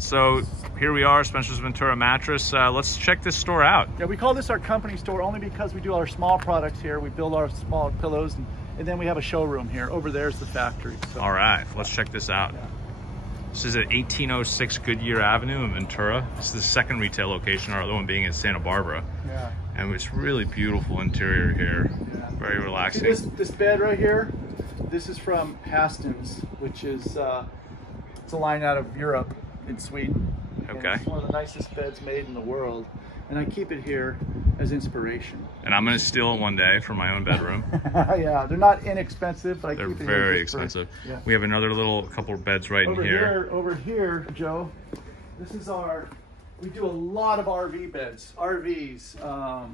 So here we are, Spencer's Ventura Mattress. Let's check this store out. Yeah, we call this our company store only because we do our small products here. We build our small pillows, and then we have a showroom here. Over there's the factory. So. All right, let's check this out. Yeah. This is at 1806 Goodyear Avenue in Ventura. This is the second retail location, our other one being in Santa Barbara. Yeah. And it's really beautiful interior here. Yeah. Very relaxing. See this bed right here, this is from Hastens, which is it's a line out of Europe in Sweden. Okay. And it's one of the nicest beds made in the world. And I keep it here as inspiration. And I'm going to steal it one day for my own bedroom. Yeah, they're not inexpensive, but I keep it here. They're very expensive. Yeah. We have another couple of beds right in here. Over here, Joe, this is we do a lot of RV beds, RVs,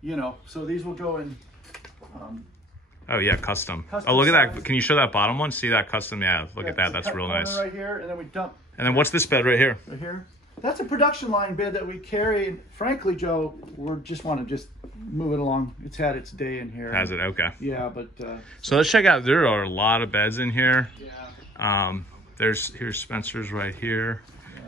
you know, so these will go in. Oh yeah, custom. Oh, look at that. Can you show that bottom one? See that custom? Yeah, look at that. That's real nice. Right here, and then we dump. And then what's this bed right here? Right here. That's a production line bed that we carry. And frankly, Joe, we just want to move it along. It's had its day in here. Has it? Okay. Yeah, but. So let's check out. There are a lot of beds in here. Yeah. Here's Spencer's right here,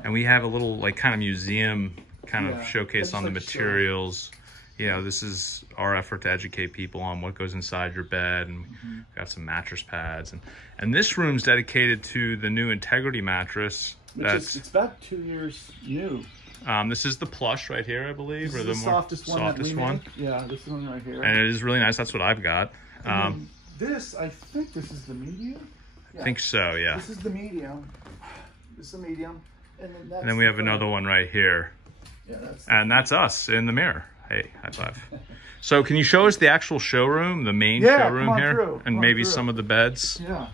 and we have a little kind of museum of showcase on the materials. Yeah, this is our effort to educate people on what goes inside your bed, and we've got some mattress pads, and this room's dedicated to the new Integrity mattress. It's about 2 years new. This is the Plush right here, I believe, or the softest one. Yeah, this one right here. And it is really nice. That's what I've got. I think this is the medium. Yeah. I think so. Yeah. This is the medium. This is the medium, and then we have another one right here. Yeah, that's us in the mirror. Hey, high five. So can you show us the actual showroom, the main showroom here, and maybe some of the beds? Yeah.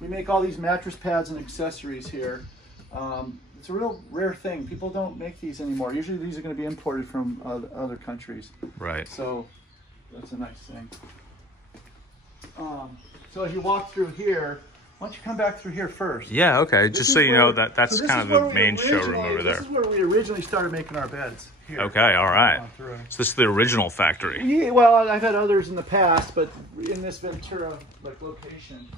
We make all these mattress pads and accessories here. It's a real rare thing. People don't make these anymore. Usually these are going to be imported from other countries. Right. So that's a nice thing. So as you walk through here, why don't you come back through here first? Yeah, okay. Just so you know that's kind of the main showroom over there. This is where we originally started making our beds. Here. Okay, all right. So this is the original factory. Yeah, well, I've had others in the past, but in this Ventura location.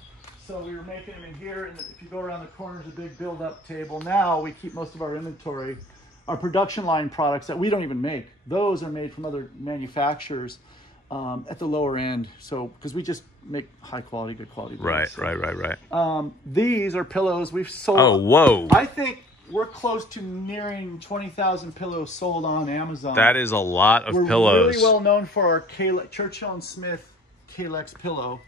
So we were making them in here, and if you go around the corner, there's a big build-up table. Now we keep most of our inventory. Our production line products that we don't even make, those are made from other manufacturers at the lower end. So because we just make high quality, good quality beds. Right. These are pillows we've sold. Oh, whoa! I think we're close to nearing 20,000 pillows sold on Amazon. That is a lot of pillows. We're really well known for our Churchill and Smith Kalex pillow.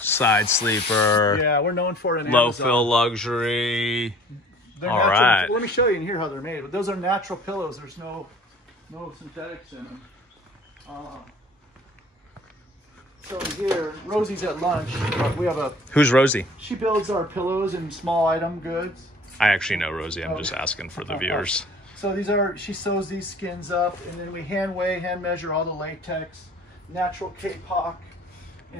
Side sleeper. Yeah, we're known for it in low Amazon. fill luxury. They're all natural. right. Let me show you in here how they're made. But those are natural pillows. There's no synthetics in them. So here, Rosie's at lunch. We have a. Who's Rosie? She builds our pillows and small item goods. I actually know Rosie. I'm just asking for the viewers. So she sews these skins up, and then we hand measure all the latex, natural kapok.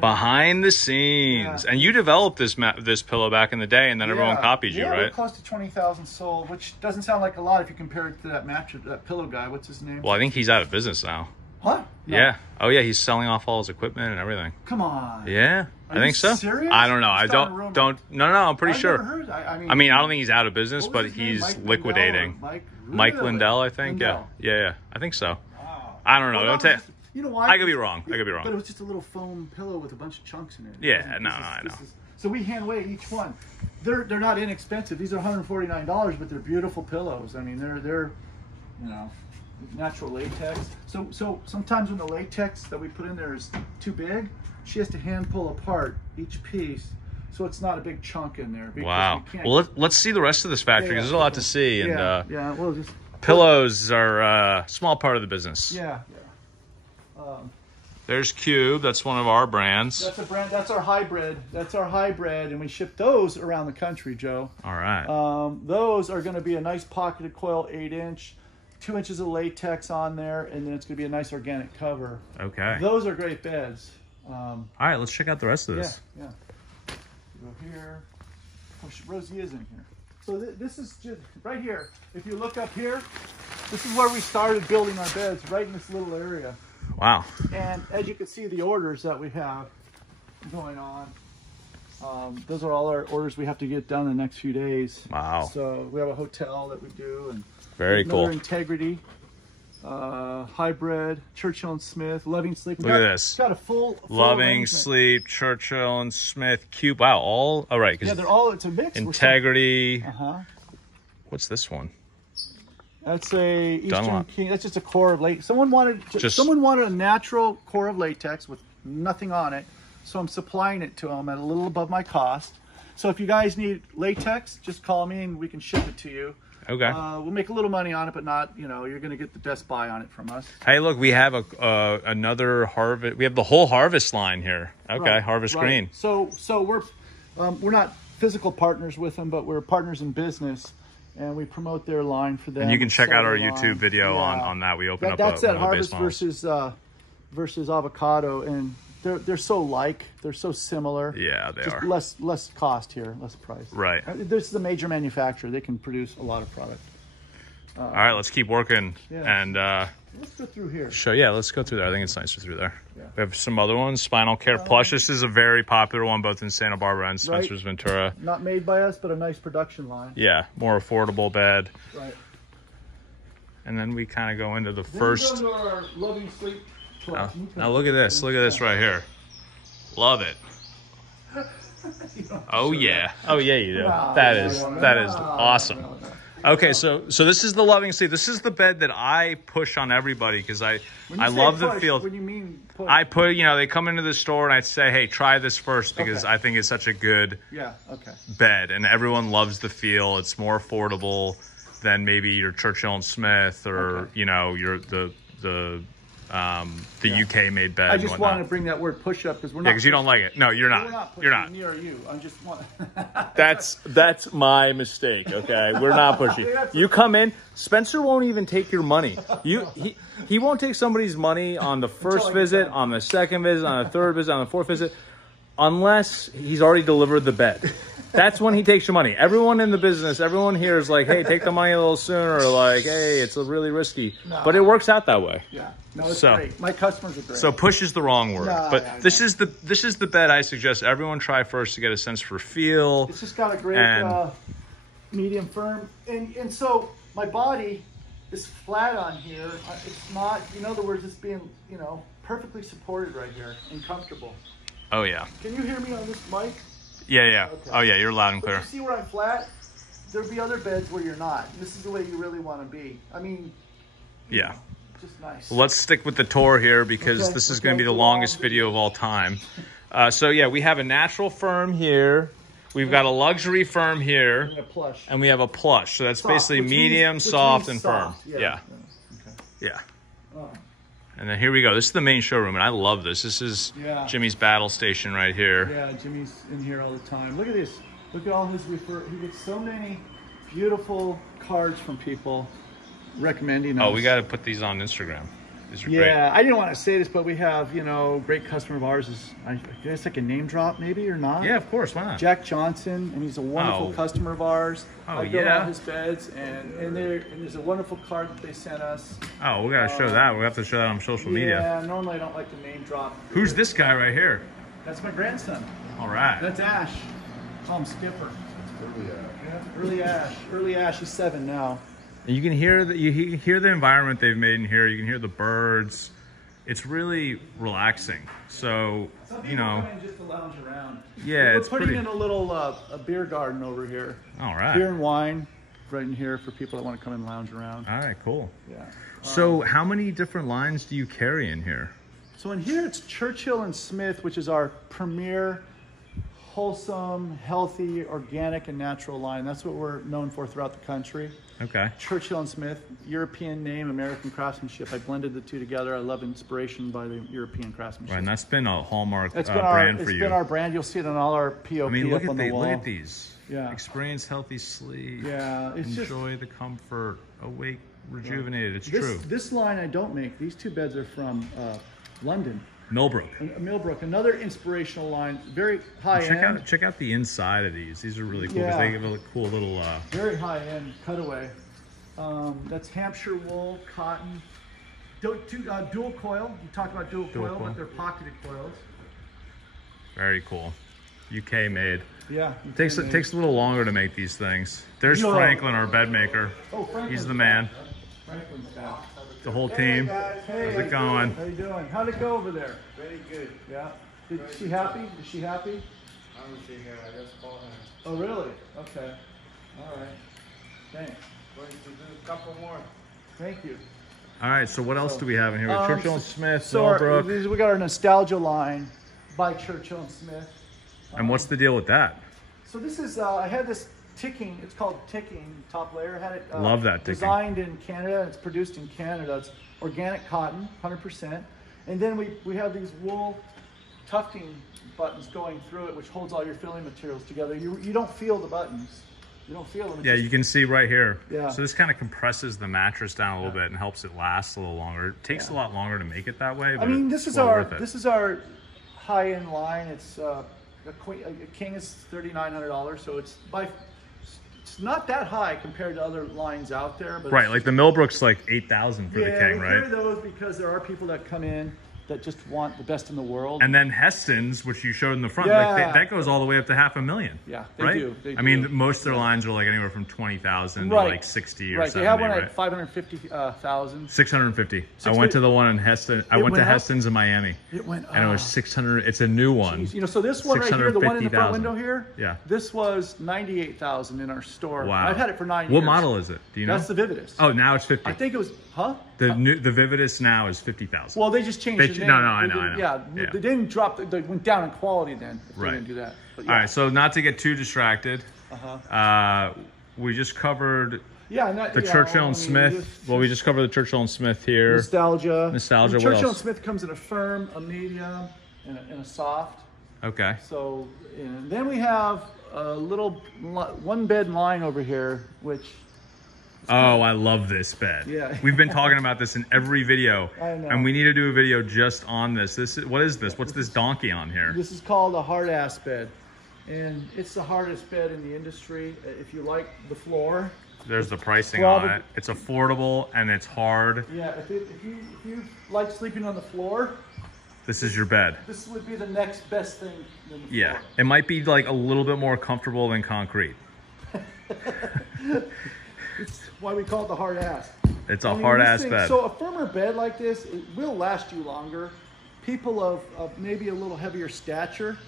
Behind the scenes, and you developed this pillow back in the day, and then everyone copied you, right? We're close to 20,000 sold, which doesn't sound like a lot if you compare it to that pillow guy. What's his name? Well, I think he's out of business now. What? No. Yeah. Oh yeah, he's selling off all his equipment and everything. Come on. Yeah, I think so. Serious? I don't know. I don't. No. I'm pretty sure. Never heard. I mean, I don't think he's out of business, but he's liquidating. Mike Lindell, I think. Lindell. Yeah. I think so. Wow. I don't know. Don't take. You know why? I could be wrong. But it was just a little foam pillow with a bunch of chunks in it. Yeah, I know. So we hand weigh each one. They're not inexpensive. These are $149, but they're beautiful pillows. I mean, they're natural latex. So sometimes when the latex that we put in there is too big, she has to hand pull apart each piece, so it's not a big chunk in there. Wow. Well, let's see the rest of this factory because there's a lot to see. And we'll just. Pillows are a small part of the business. Yeah. There's Kube. That's one of our brands. That's a brand. That's our hybrid. And we ship those around the country, Joe. All right. Those are going to be a nice pocketed coil, 8-inch, 2 inches of latex on there, and then it's going to be a nice organic cover. Okay. Those are great beds. All right, let's check out the rest of this. Yeah. Go here. Oh, Rosie is in here. So this is just right here. If you look up here, this is where we started building our beds, right in this little area. Wow. And as you can see, the orders that we have going on. Those are all our orders we have to get done in the next few days. Wow. So we have a hotel that we do, and very cool. Integrity, Hybrid, Churchill and Smith, Loving Sleep. Look at this. Got a full Loving Sleep, Churchill and Smith, Cube. Wow, all right. Yeah, they're all. It's a mix. Integrity. What's this one? That's a Eastern King. That's just a core of latex. Someone wanted a natural core of latex with nothing on it, so I'm supplying it to them at a little above my cost. So if you guys need latex, just call me and we can ship it to you. Okay. We'll make a little money on it, but not, you're going to get the best buy on it from us. Hey, look, we have another Harvest. We have the whole Harvest line here. Okay, right, Harvest Green. So we're not physical partners with them, but we're partners in business. And we promote their line for them. And you can check out our YouTube video on that. We open up that's at Harvest versus Avocado, and they're so they're so similar. Yeah, they are. Less cost here, less price. Right. This is a major manufacturer. They can produce a lot of product. All right, let's keep working. Yeah. And let's go through here. Let's go through there. I think it's nicer through there. Yeah. We have some other ones. Spinal Care Plush. This is a very popular one, both in Santa Barbara and Spencer's Ventura. Not made by us, but a nice production line. Yeah, more affordable bed. Right. And then we kind of go into the first. We go into our Loving Sleep Plush. Now look at this. Look at this right here. Love it. Oh yeah. Oh yeah, you do. That is awesome. Okay, so this is the Loving Sleep. This is the bed that I push on everybody because I love the feel. What do you mean push? I put, they come into the store and I say, hey, try this first because I think it's such a good bed, and everyone loves the feel. It's more affordable than maybe your Churchill and Smith or the UK made bed. I just wanted to bring that word push up because we're not. Yeah, because you don't like it. No, you're not. We're not you're not. Near you. I'm just. That's my mistake. Okay, we're not pushing. You come in. Spencer won't even take your money. He won't take somebody's money on the first visit, on the second visit, on the third visit, on the fourth visit, unless he's already delivered the bed. That's when he takes your money. Everyone in the business, everyone here is like, hey, take the money a little sooner. Or like, hey, it's really risky. No, but it works out that way. Yeah. No, it's great. My customers are great. So push is the wrong word. This is the bed I suggest everyone try first to get a sense for feel. It's just got a great medium firm. And so my body is flat on here. It's not, in other words, it's being, perfectly supported right here and comfortable. Oh, yeah. Can you hear me on this mic? Yeah. Okay. Oh, yeah, you're loud and clear. But you see where I'm flat? There'll be other beds where you're not. This is the way you really want to be. I mean, yeah. Just nice. Well, let's stick with the tour here because this is going to be the longest video of all time. So, yeah, we have a natural firm here. We've got a luxury firm here. And we have a plush. So that's basically medium, soft, and firm. Yeah. Yeah. And then here we go. This is the main showroom, and I love this. This is Jimmy's battle station right here. Yeah, Jimmy's in here all the time. Look at this. Look at all his He gets so many beautiful cards from people recommending us. Oh, we got to put these on Instagram. These are great. Yeah, I didn't want to say this, but we have, great customer of ours. I guess like a name drop maybe or not? Yeah, of course. Why not? Jack Johnson, and he's a wonderful customer of ours. Oh, I built all his beds, and there's a wonderful card that they sent us. Oh, we got to show that. We have to show that on social media. Yeah, normally I don't like to name drop. Who's this guy right here? That's my grandson. All right. That's Ash. Call him Skipper. Early Ash. Early Ash. He's 7 now. And you can hear the environment they've made in here. You can hear the birds. It's really relaxing. So some people come in just to lounge around. Yeah, we're putting in a little a beer garden over here. All right. Beer and wine right in here for people that want to come and lounge around. All right, cool. Yeah. So how many different lines do you carry in here? So in here it's Churchill and Smith, which is our premier wholesome, healthy, organic, and natural line. That's what we're known for throughout the country. Okay. Churchill and Smith, European name, American craftsmanship. I blended the two together. I love inspiration by the European craftsmanship. Right, and that's been a hallmark brand for you. It's been our brand. You'll see it on all our POP up on the wall. Look at these. Yeah. Experience healthy sleep. Yeah. Enjoy the comfort. Awake, rejuvenated. It's true. This line I don't make. These two beds are from London. Millbrook. Millbrook, another inspirational line, very high end. Check out the inside of these. These are really cool because they give a cool little. Very high end cutaway. That's Hampshire wool, cotton, dual coil. You talked about dual coil, but they're pocketed coils. Very cool. UK made. Yeah. Takes a little longer to make these things. There's Franklin, our bed maker. Oh, Franklin's He's the man. Franklin's back. The whole team. Hey, how's it going? How you doing? How'd it go over there? Very good. Yeah. Is she happy? Is she happy? I don't see her. I just called her. Oh, really? Okay. All right. Thanks. Going to do a couple more. Thank you. All right, so what else do we have in here? Churchill and Smith, So Millbrook. we got our nostalgia line by Churchill and Smith. And what's the deal with that? So this is, I had this ticking, it's called ticking top layer. I had it Love that ticking. designed in Canada. It's produced in Canada. It's organic cotton, 100%. And then we have these wool tufting buttons going through it, which holds all your filling materials together. You don't feel the buttons. You don't feel them. Yeah, you can see right here. Yeah. So this kind of compresses the mattress down a little bit and helps it last a little longer. It takes a lot longer to make it that way. But I mean, this is well our high-end line. It's a king is $3,900, so it's not that high compared to other lines out there. But right, like the Millbrook's like 8,000 for the king, right? Yeah, those because there are people that come in that just want the best in the world. And then Hastens, which you showed in the front, like that goes all the way up to $500,000. Yeah, they right? do. They I mean, do. most of their lines are like anywhere from 20,000 to like 60 or 70. They have one at 550,000. 650. I went to the one in Hastens. I went to Hastens in Miami. It went up. And it was 600. It's a new one. Jeez. You know, so this one right here, the one in the front window here. Yeah. This was 98,000 in our store. Wow. I've had it for 9 years. What model is it? Do you know? That's the Vividus. Oh, now it's 50. I think it was, The Vividus now is 50,000. Well, they just changed the name. No, I know. Yeah, they didn't drop. They went down in quality then. If they didn't do that. But yeah. All right, so not to get too distracted, we just covered the Churchill and Smith. Well, we just covered the Churchill and Smith here. Nostalgia. The what Churchill and else? Smith comes in a firm, a medium, and a soft. Okay. So, and then we have a little one bed line over here, which. Oh, I love this bed. Yeah. We've been talking about this in every video. I know. And we need to do a video just on this. What is this? What's this donkey on here? This is called a HardAss Bed. And it's the hardest bed in the industry. If you like the floor. There's the pricing on it. It's affordable and it's hard. Yeah, if you like sleeping on the floor. This is your bed. This would be the next best thing than the Yeah. floor. It might be like a little bit more comfortable than concrete. It's why we call it the hard ass. It's a hard ass bed. So a firmer bed like this, it will last you longer. People of maybe a little heavier stature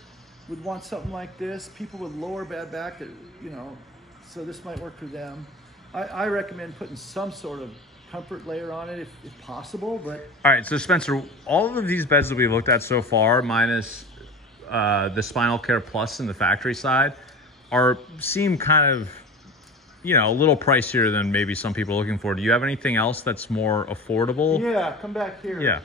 would want something like this. People with lower bad back, that so this might work for them. I recommend putting some sort of comfort layer on it if possible. But all right, so Spencer, all of these beds that we've looked at so far, minus the Spinal Care Plus in the factory side, seem kind of a little pricier than maybe some people are looking for. Do you have anything else that's more affordable? Yeah, come back here. Yeah.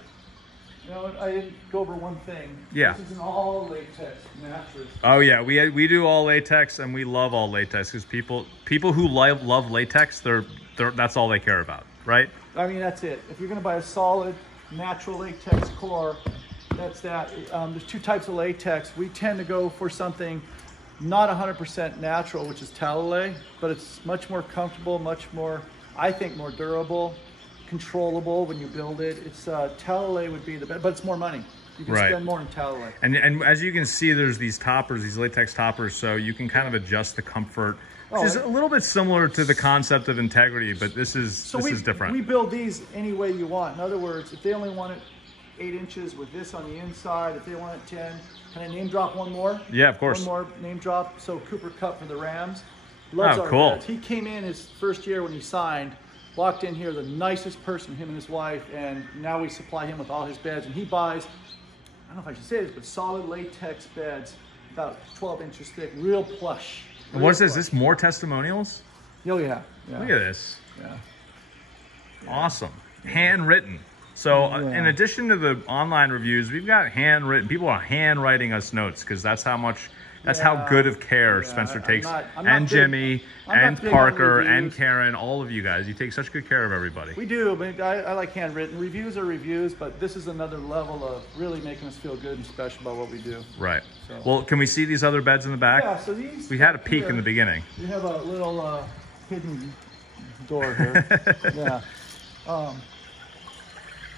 I didn't go over one thing. Yeah. This is an all latex mattress. Oh yeah, we do all latex and we love all latex because people who love latex, that's all they care about, right? I mean, that's it. If you're going to buy a solid natural latex core, that's that. There's two types of latex. We tend to go for something not 100% natural, which is Talalay, but it's much more comfortable, much more, I think, more durable, controllable when you build it. It's Talalay would be the best, but it's more money. You can spend more on Talalay. And as you can see, there's these toppers, these latex toppers, so you can kind of adjust the comfort, which is a little bit similar to the concept of Integrity, but this is different. We build these any way you want. In other words, if they only want it 8 inches with this on the inside, if they want it 10, can I name drop one more? Yeah, of course. One more name drop. So Cooper Cup for the Rams. Loves our beds. He came in his first year when he signed, walked in here, the nicest person, him and his wife, and now we supply him with all his beds. And he buys, I don't know if I should say this, but solid latex beds, about 12 inches thick, real plush. And what is this? Is this more testimonials? Oh, yeah. Look at this. Yeah. Awesome. Handwritten. So in addition to the online reviews, we've got handwritten. People are handwriting us notes because that's how good of care Spencer takes. And Jimmy and Parker and Karen, all of you guys. You take such good care of everybody. We do, but I like handwritten. Reviews are reviews, but this is another level of really making us feel good and special about what we do. Right. So. Well, can we see these other beds in the back? Yeah, so these... We had a peek in the beginning. We have a little hidden door here. Yeah.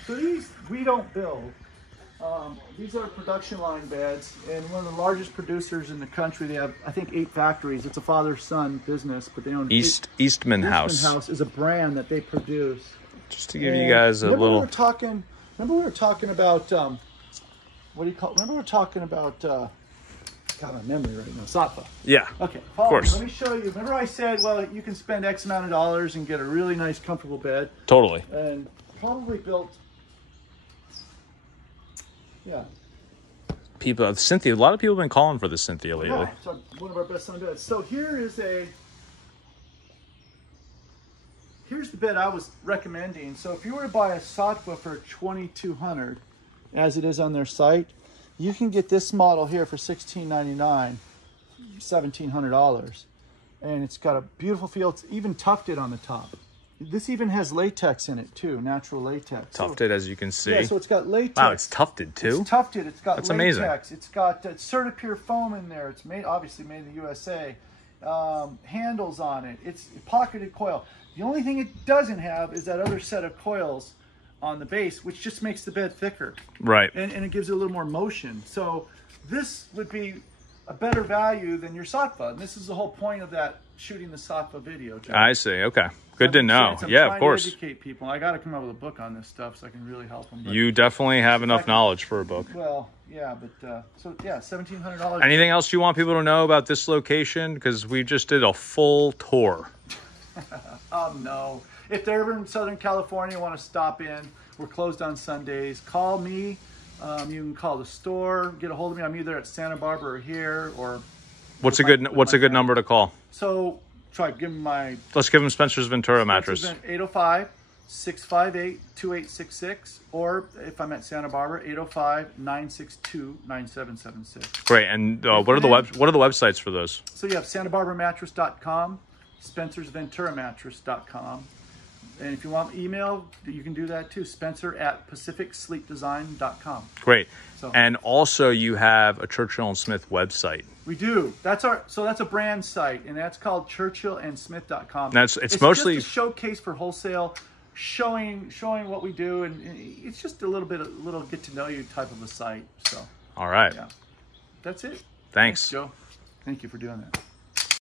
So these, we don't build. These are production line beds, and one of the largest producers in the country. They have, I think, 8 factories. It's a father-son business, but they own Eastman House. Eastman House is a brand that they produce. Just to give you guys a little. Remember we were talking about what do you call? Remember we were talking about. Got my memory right now. Satva. Yeah. Okay. Of course. Let me show you. Remember I said, well, you can spend X amount of dollars and get a really nice, comfortable bed. Totally. And probably built. Yeah. People, Cynthia. A lot of people have been calling for the Cynthia lately. Yeah, so one of our best selling beds. So here's the bed I was recommending. So if you were to buy a Satva for $2,200, as it is on their site, you can get this model here for $1,699, $1,700, and it's got a beautiful feel. It's even tufted on the top. This even has latex in it too, natural latex. Tufted, as you can see. Yeah, so it's got latex. Wow, it's tufted too. It's tufted. It's got That's latex. amazing. It's got Certipure foam in there. It's obviously made in the USA. Handles on it. It's pocketed coil. The only thing it doesn't have is that other set of coils on the base, which just makes the bed thicker. Right. And it gives it a little more motion. So this would be a better value than your Satva. And this is the whole point of that shooting the Satva video, Jeff. I see. Okay. Good to know. Yeah, of course. To educate people. I got to come up with a book on this stuff so I can really help them. But You definitely have enough knowledge for a book. well, yeah, but so yeah, $1,700. Anything else you want people to know about this location? Because we just did a full tour. No. If they're ever in Southern California, want to stop in, we're closed on Sundays. Call me. You can call the store. Get a hold of me. I'm either at Santa Barbara or here. Or What's a good number to call? So try give them my. Let's give them Spencer's Ventura Mattress. 805-658-2866, or if I'm at Santa Barbara, 805-962-9776. Great. And what are the websites for those? So you have SantaBarbaraMattress.com, SpencersVenturaMattress.com. And if you want email, you can do that too. Spencer@PacificSleepDesign.com. Great. So, And also you have a Churchill and Smith website. we do. That's a brand site, and that's called ChurchillAndSmith.com. It's mostly just a showcase for wholesale, showing what we do, and it's just a little get to know you type of a site. So all right. yeah, that's it. Thanks, Joe. Thank you for doing that.